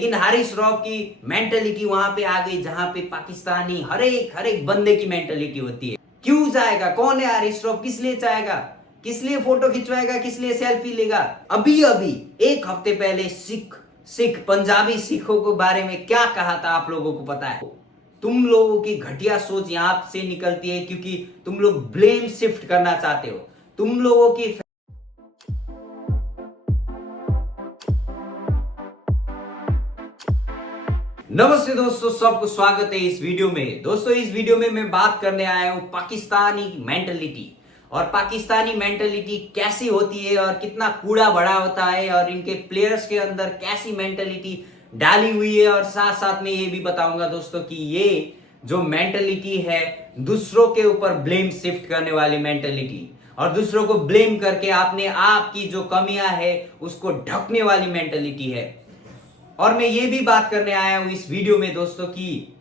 लेकिन हारिस रॉफ की मेंटेलिटी वहां पे आ गई जहां पे पाकिस्तानी हर एक बंदे की मेंटेलिटी होती है। क्यों जाएगा, कौन है हारिस रॉफ, किस लिए जाएगा, किस लिए फोटो खिंचवाएगा, किस लिए सेल्फी लेगा। अभी अभी एक हफ्ते पहले सिख पंजाबी सिखों के बारे में क्या कहा था आप लोगों को पता है। तुम लोगों की घटिया सोच यहां से निकलती है क्योंकि तुम लोग ब्लेम शिफ्ट करना चाहते हो। तुम लोगों की नमस्ते दोस्तों, सबको स्वागत है इस वीडियो में। दोस्तों इस वीडियो में मैं बात करने आया हूं पाकिस्तानी मेंटलिटी और पाकिस्तानी मेंटलिटी कैसी होती है और कितना कूड़ा बड़ा होता है और इनके प्लेयर्स के अंदर कैसी मेंटलिटी डाली हुई है। और साथ साथ में ये भी बताऊंगा दोस्तों कि ये जो मेंटलिटी है दूसरों के ऊपर ब्लेम शिफ्ट करने वाली मेंटलिटी और दूसरों को ब्लेम करके आपने आपकी जो कमियां है उसको ढकने वाली मेंटलिटी है। और मैं ये भी बात करने आया हूं इस वीडियो में दोस्तों कि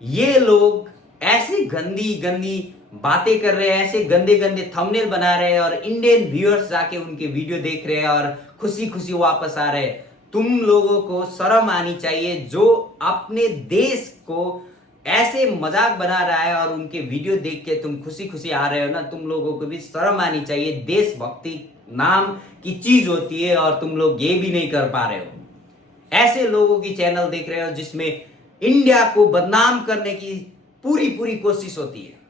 ये लोग ऐसी गंदी गंदी बातें कर रहे हैं, ऐसे गंदे गंदे थंबनेल बना रहे हैं और इंडियन व्यूअर्स जाके उनके वीडियो देख रहे हैं और खुशी खुशी वापस आ रहे हैं। तुम लोगों को शर्म आनी चाहिए जो अपने देश को ऐसे मजाक बना रहा है और उनके वीडियो देख के तुम खुशी खुशी आ रहे हो ना। तुम लोगों को भी शर्म आनी चाहिए। देशभक्ति नाम की चीज होती है और तुम लोग ये भी नहीं कर पा रहे हो। ऐसे लोगों की चैनल देख रहे हो जिसमें इंडिया को बदनाम करने की पूरी पूरी कोशिश होती है।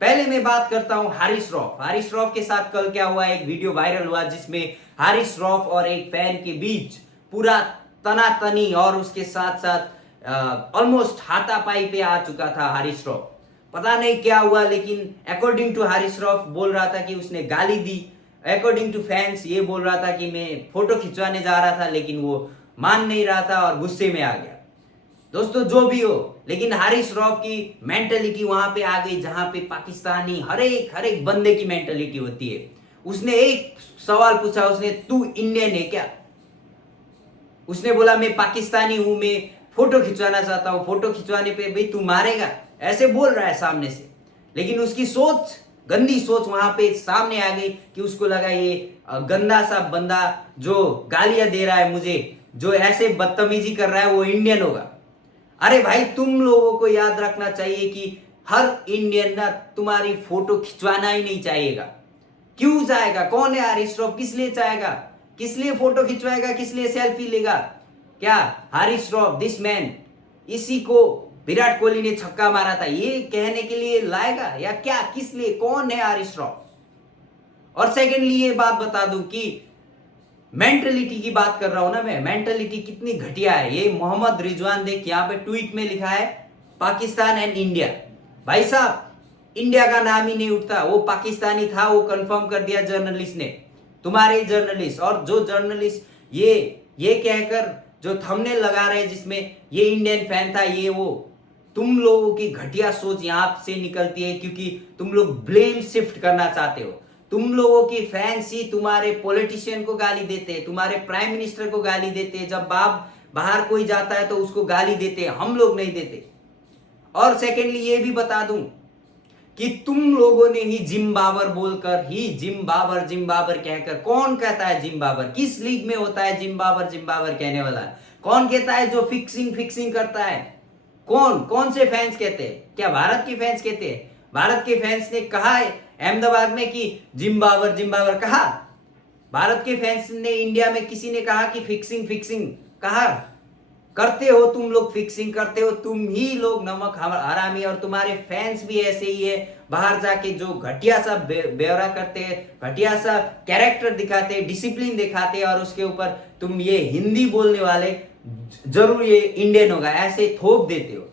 पहले मैं बात करता हूं हारिस रॉफ के साथ कल क्या हुआ, एक वीडियो वायरल हुआ जिसमें हारिस रॉफ और एक फैन के बीच पूरा तनातनी और उसके साथ साथ ऑलमोस्ट हाथापाई पे आ चुका था हारिस रॉफ। पता नहीं क्या हुआ, लेकिन अकॉर्डिंग टू हारिस रॉफ बोल रहा था कि उसने गाली दी। अकॉर्डिंग टू फैंस ये बोल रहा था कि मैं फोटो खिंचवाने जा रहा था लेकिन वो मान नहीं रहा था और गुस्से में आ गया। दोस्तों जो भी हो, लेकिन हारिस रॉफ की मेंटेलिटी वहां पे आ गई जहां पे पाकिस्तानी हर एक बंदे की मेंटेलिटी होती है। उसने एक सवाल पूछा, उसने तू इंडियन है क्या? उसने बोला मैं पाकिस्तानी हूं, मैं फोटो खिंचवाना चाहता हूं, फोटो खिंचवाने पे भाई तू मारेगा, ऐसे बोल रहा है सामने से। लेकिन उसकी सोच, गंदी सोच वहां पे सामने आ गई कि उसको लगा ये गंदा सा बंदा जो गालियां दे रहा है मुझे, जो ऐसे बदतमीजी कर रहा है वो इंडियन होगा। अरे भाई तुम लोगों को याद रखना चाहिए कि हर इंडियन ना तुम्हारी फोटो खिंचवाना ही नहीं चाहेगा। क्यों जाएगा, कौन है हारिस रॉफ, किस लिए चाहेगा, किस लिए फोटो खिंचवाएगा, किस लिए सेल्फी लेगा? क्या हारिस रॉफ दिस मैन, इसी को विराट कोहली ने छक्का मारा था ये कहने के लिए लाएगा या क्या, किस लिए, कौन है हारिस रॉफ? और सेकेंडली ये बात बता दूं कि मेंटलिटी की बात कर रहा हूं ना मैं, मेंटलिटी कितनी घटिया है। ये मोहम्मद रिजवान देख यहाँ पे ट्वीट में लिखा है पाकिस्तान एंड इंडिया। भाई साहब इंडिया का नाम ही नहीं उठता, वो पाकिस्तानी था, वो कंफर्म कर दिया जर्नलिस्ट ने, तुम्हारे जर्नलिस्ट। और जो जर्नलिस्ट ये कहकर जो थंबनेल लगा रहे हैं जिसमें ये इंडियन फैन था, ये वो, तुम लोगों की घटिया सोच यहां से निकलती है क्योंकि तुम लोग ब्लेम शिफ्ट करना चाहते हो। तुम लोगों की फैंस ही तुम्हारे पॉलिटिशियन को गाली देते हैं, तुम्हारे प्राइम मिनिस्टर को गाली देते हैं। जब बाहर कोई जाता है तो उसको गाली देते हैं, हम लोग नहीं देते। और सेकेंडली ये भी बता दूं कि तुम लोगों ने ही जिम बाबर बोलकर ही जिम बाबर कहकर, कौन कहता है जिम बाबर, किस लीग में होता है जिम बाबर कहने वाला? कौन कहता है जो फिक्सिंग करता है? कौन से फैंस कहते हैं? क्या भारत के फैंस कहते हैं? भारत के फैंस ने कहा है अहमदाबाद में कि जिम बाबर कहा? भारत के फैंस ने इंडिया में किसी ने कहा कि फिक्सिंग कहा? करते हो तुम लोग, फिक्सिंग करते हो तुम ही लोग, नमक हरामी। और तुम्हारे फैंस भी ऐसे ही है, बाहर जाके जो घटिया सा ब्यौरा करते हैं, घटिया सा कैरेक्टर दिखाते हैं, डिसिप्लिन दिखाते हैं और उसके ऊपर तुम ये हिंदी बोलने वाले जरूर ये इंडियन होगा ऐसे थोप देते हो।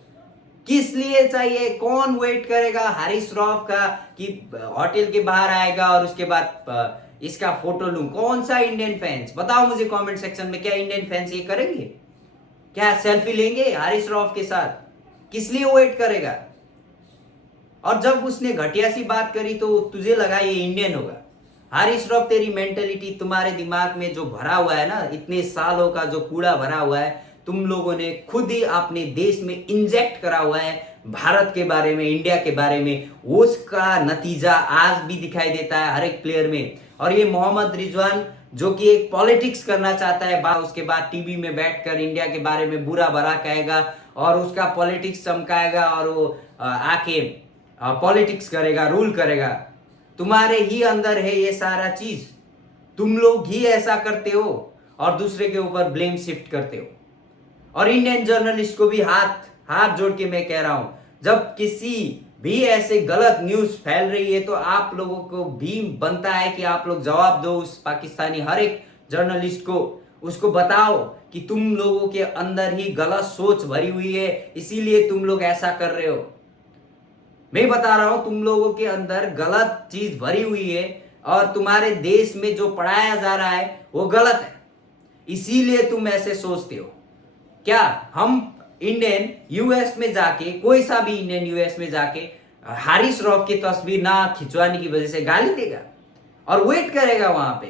किस लिए चाहिए, कौन वेट करेगा हारिस रॉफ का कि होटल के बाहर आएगा और उसके बाद इसका फोटो लूं? कौन सा इंडियन फैंस, बताओ मुझे कमेंट सेक्शन में। क्या इंडियन फैंस ये करेंगे? क्या सेल्फी लेंगे हारिस रॉफ के साथ? किस लिए वेट करेगा? और जब उसने घटिया सी बात करी तो तुझे लगा ये इंडियन होगा। हारिस रॉफ तेरी मेंटलिटी, तुम्हारे दिमाग में जो भरा हुआ है ना, इतने सालों का जो कूड़ा भरा हुआ है, तुम लोगों ने खुद ही अपने देश में इंजेक्ट करा हुआ है भारत के बारे में, इंडिया के बारे में। उसका नतीजा आज भी दिखाई देता है हर एक प्लेयर में। और ये मोहम्मद रिजवान जो कि एक पॉलिटिक्स करना चाहता है, उसके बाद टीवी में बैठकर इंडिया के बारे में बुरा भला कहेगा और उसका पॉलिटिक्स चमकाएगा और वो आके पॉलिटिक्स करेगा, रूल करेगा। तुम्हारे ही अंदर है ये सारा चीज, तुम लोग ही ऐसा करते हो और दूसरे के ऊपर ब्लेम शिफ्ट करते हो। और इंडियन जर्नलिस्ट को भी हाथ जोड़ के मैं कह रहा हूं, जब किसी भी ऐसे गलत न्यूज फैल रही है तो आप लोगों को भी बनता है कि आप लोग जवाब दो उस पाकिस्तानी हर एक जर्नलिस्ट को, उसको बताओ कि तुम लोगों के अंदर ही गलत सोच भरी हुई है, इसीलिए तुम लोग ऐसा कर रहे हो। मैं बता रहा हूं तुम लोगों के अंदर गलत चीज भरी हुई है और तुम्हारे देश में जो पढ़ाया जा रहा है वो गलत है, इसीलिए तुम ऐसे सोचते हो। क्या हम इंडियन यूएस में जाके, कोई सा भी इंडियन यूएस में जाके हारिस रॉफ की तस्वीर ना खिंचवाने की वजह से गाली देगा और वेट करेगा वहां पे?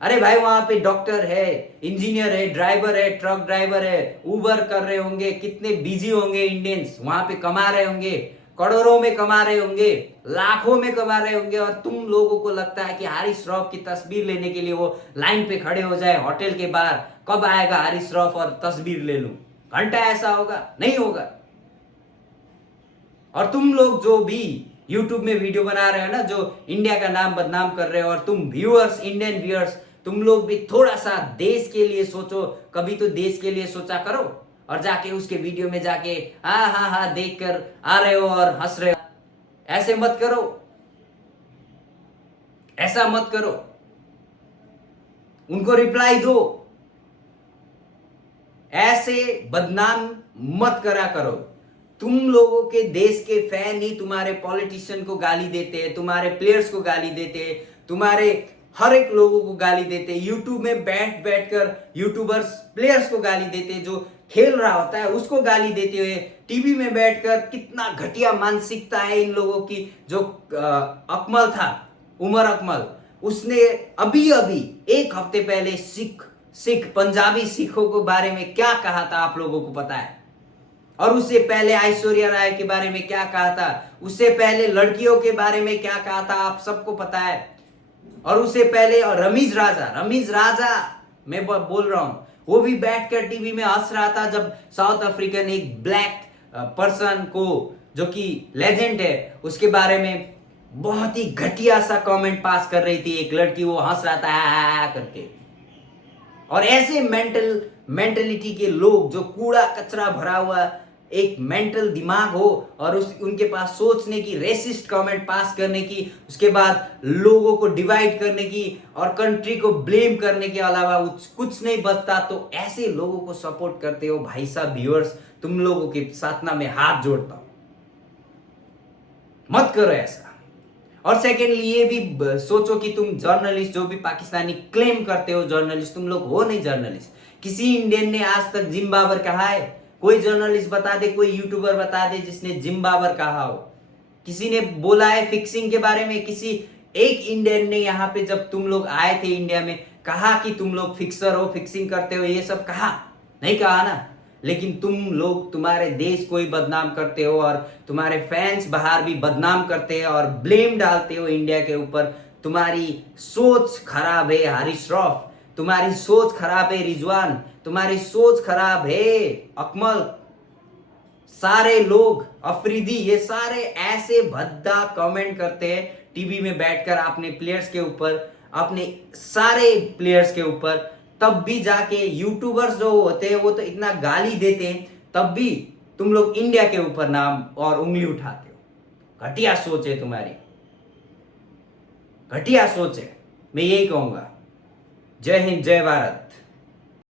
अरे भाई वहां पे डॉक्टर है, इंजीनियर है, ड्राइवर है, ट्रक ड्राइवर है, उबर कर रहे होंगे, कितने बिजी होंगे इंडियंस, वहां पे कमा रहे होंगे, करोड़ों में कमा रहे होंगे, लाखों में कमा रहे होंगे, और तुम लोगों को लगता है कि हारिस रॉफ की तस्वीर लेने के लिए वो लाइन पे खड़े हो जाए होटल के बाहर, कब आएगा हारिस रॉफ और तस्वीर ले लूं? घंटा ऐसा होगा? नहीं होगा। और तुम लोग जो भी YouTube में वीडियो बना रहे हो ना, जो इंडिया का नाम बदनाम कर रहे हो, और तुम व्यूअर्स, इंडियन व्यूअर्स, तुम लोग भी थोड़ा सा देश के लिए सोचो, कभी तो देश के लिए सोचा करो। और जाके उसके वीडियो में जाके हाँ देख कर आ रहे हो और हंस रहे हो, ऐसे मत करो, ऐसा मत करो। उनको रिप्लाई दो, ऐसे बदनाम मत करा करो। तुम लोगों के देश के फैन ही तुम्हारे पॉलिटिशियन को गाली देते हैं, तुम्हारे प्लेयर्स को गाली देते हैं, तुम्हारे हर एक लोगों को गाली देते हैं। यूट्यूब में बैठ कर यूट्यूबर्स प्लेयर्स को गाली देते हैं, जो खेल रहा होता है उसको गाली देते हुए टीवी में बैठकर। कितना घटिया मानसिकता है इन लोगों की। जो अकमल था, उमर अकमल, उसने अभी एक हफ्ते पहले पंजाबी सिखों के बारे में क्या कहा था आप लोगों को पता है? और उससे पहले ऐश्वर्या राय के बारे में क्या कहा था, उससे पहले लड़कियों के बारे में क्या कहा था, आप सबको पता है। और उससे पहले रमीज राजा मैं बोल रहा हूं, वो भी बैठकर टीवी में हंस रहा था जब साउथ अफ्रीकन एक ब्लैक पर्सन को, जो कि लेजेंड है, उसके बारे में बहुत ही घटिया सा कमेंट पास कर रही थी एक लड़की, वो हंस रहा था करके। और ऐसे मेंटलिटी के लोग, जो कूड़ा कचरा भरा हुआ एक मेंटल दिमाग हो और उनके पास सोचने की, रेसिस्ट कमेंट पास करने की, उसके बाद लोगों को डिवाइड करने की और कंट्री को ब्लेम करने के अलावा कुछ नहीं बचता, तो ऐसे लोगों को सपोर्ट करते हो भाई साहब व्यूअर्स, तुम लोगों के साथ ना मैं हाथ जोड़ता हूं, मत करो ऐसा। और सेकेंडली ये भी सोचो कि तुम जर्नलिस्ट, जो भी पाकिस्तानी क्लेम करते हो जर्नलिस्ट, तुम लोग हो नहीं जर्नलिस्ट। किसी इंडियन ने आज तक जिम्बाबर कहा है? कोई जर्नलिस्ट बता दे, कोई यूट्यूबर बता दे जिसने जिम्बाबर कहा हो? किसी ने बोला है फिक्सिंग के बारे में? किसी एक इंडियन ने यहाँ पे जब तुम लोग आए थे इंडिया में कहा कि तुम लोग फिक्सर हो, फिक्सिंग करते हो, ये सब कहा? नहीं कहा ना। लेकिन तुम लोग तुम्हारे देश को ही बदनाम करते हो और तुम्हारे फैंस बाहर भी बदनाम करते हैं और ब्लेम डालते हो इंडिया के ऊपर। तुम्हारी सोच खराब है हारिस रॉफ, तुम्हारी सोच खराब है रिजवान, तुम्हारी सोच खराब है अकमल, सारे लोग, अफरीदी, ये सारे ऐसे भद्दा कमेंट करते हैं टीवी में बैठकर अपने प्लेयर्स के ऊपर, अपने सारे प्लेयर्स के ऊपर। तब भी जाके यूट्यूबर्स जो होते हैं वो तो इतना गाली देते हैं, तब भी तुम लोग इंडिया के ऊपर नाम और उंगली उठाते हो। घटिया सोच है तुम्हारी, घटिया सोच है, मैं यही कहूंगा। जय हिंद, जय भारत।